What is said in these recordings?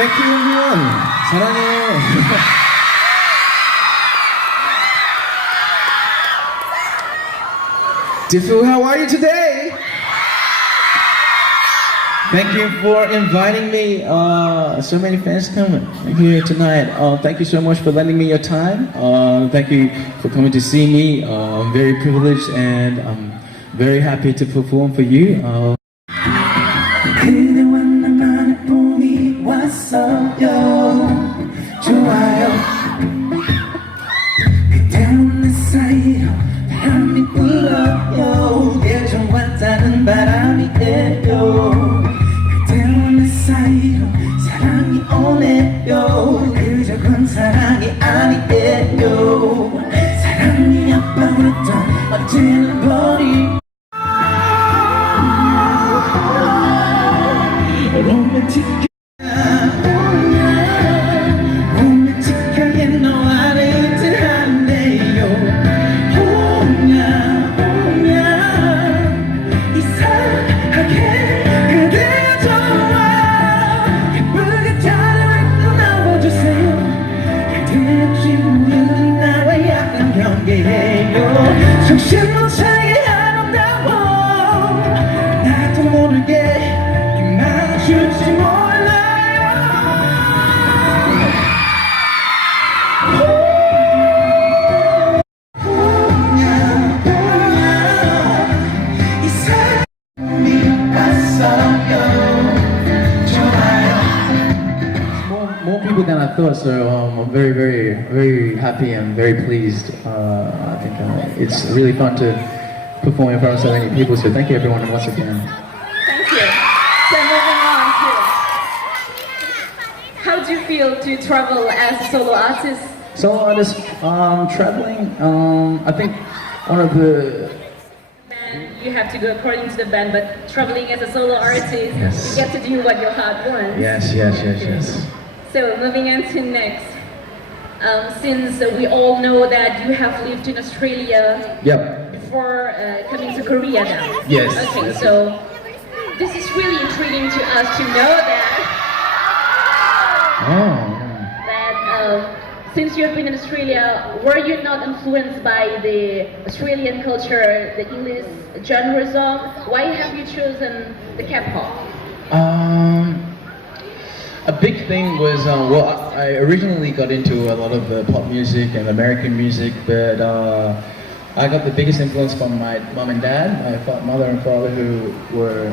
Thank you, everyone. 사랑해. Diffu, how are you today? Thank you for inviting me. So many fans coming here tonight. Thank you so much for lending me your time. Thank you for coming to see me. I'm very privileged and I'm very happy to perform for you. 그대와 나만의 봄이 왔어요. 좋아요. 그대와 내 사이로 바람이 불어요. 예전과 다른 바람이에요. 그대와 내 사이로 사랑이 오네요. 그저 그건 사랑이 아니에요. 사랑이 아빠부터 언제는 버리 로맨틱하게 너와를 뜻하네요. 이상하게 그대가 좋아. 예쁘게 다리를 나와주세요. 그대 없이 우리 나와 약간 경계해요. 정신 못 차게 아름다워. 나도 모르게 줄지 몰라요. 이 사람이 왔어요. 좋아요. More people than I thought, so I'm very happy and very pleased. I think it's really fun to perform in front of so many people, so thank you everyone once again. Thank you. So moving on to, how do you feel to travel as a solo artist? Solo artist, traveling, I think one of the... You have to go according to the band, but traveling as a solo artist, Yes. you get to do what your heart wants. Yes. So moving on to next, since we all know that you have lived in Australia Yep. before coming to Korea now. Yes. Okay, Yes. so this is really intriguing to us to know that since you have been in Australia, were you not influenced by the Australian culture, the English genre song? Why have you chosen the Kpop? A big thing was, I originally got into a lot of pop music and American music, but I got the biggest influence from my mom and dad, my mother and father, who were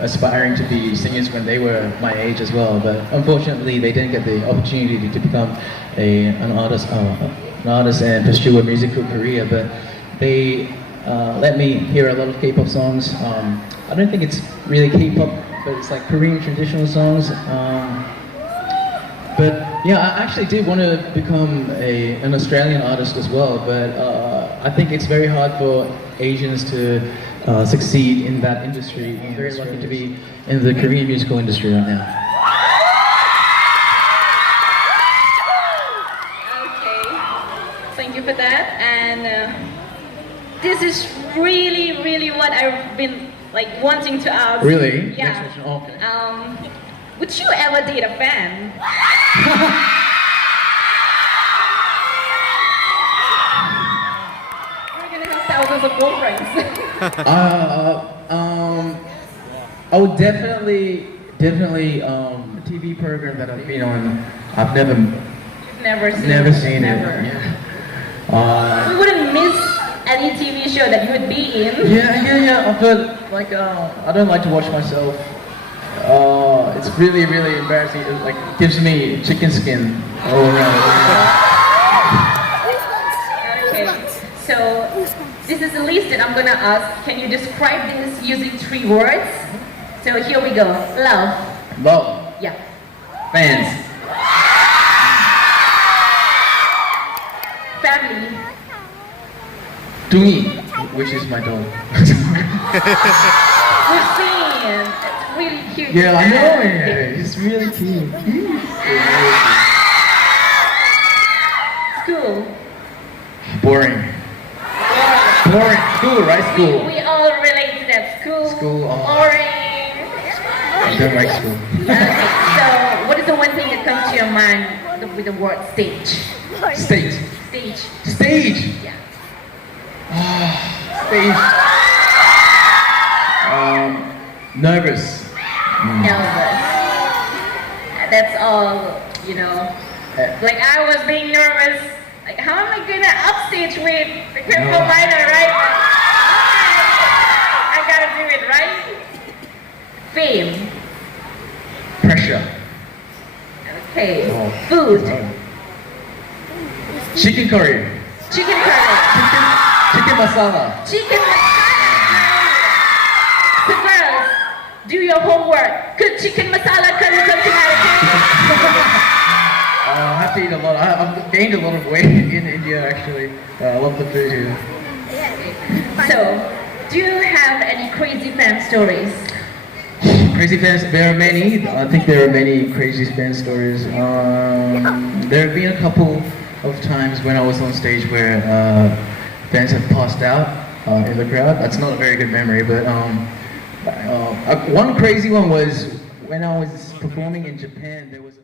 aspiring to be singers when they were my age as well. But unfortunately, they didn't get the opportunity to become an artist and pursue a musical career. But they let me hear a lot of K-pop songs. I don't think it's really K-pop, but it's like Korean traditional songs. But yeah, I actually did want to become an Australian artist as well, but I think it's very hard for Asians to succeed in that industry. I'm very lucky to be in the Korean musical industry right now. Okay, thank you for that. And this is really what I've been wanting to ask. Really? Yeah. Okay. Would you ever date a fan? We're gonna have thousands of girlfriends. I would definitely TV program that I've been on. I've never seen it. Yeah. We wouldn't miss any TV show that you would be in. Yeah. But I don't like to watch myself. It's really embarrassing. It gives me chicken skin all around. Okay, so this is a list that I'm gonna ask. Can you describe this using 3 words? So here we go. Love. Love. Yeah. Fans. Family. Dungi, which is my dog. We've seen. It's really cute. Yeah, I know. Yeah, he's really cute. School. Boring. School, right? School. We all relate to that. School. School. Boring. I don't like school. Okay, so what is the one thing that comes to your mind with the word stage? Stage. Stage. Stage. Yeah. Stage. Nervous. Nervous. That's all, you know. Like I was being nervous. Like how am I gonna upstage with the Kpop minor, right? I gotta do it, right? Fame. Pressure. Okay. Oh. Food. Chicken curry. Chicken curry. Chicken masala. Chicken masala. So girls, do your homework. Cook chicken masala curry something out of I have to eat a lot. I've gained a lot of weight in India actually. I love the food here. So, do you have any crazy fan stories? Crazy fans, there are many. I think there are many crazy fan stories. There have been a couple of times when I was on stage where fans have passed out in the crowd. That's not a very good memory, but one crazy one was when I was performing in Japan. There was a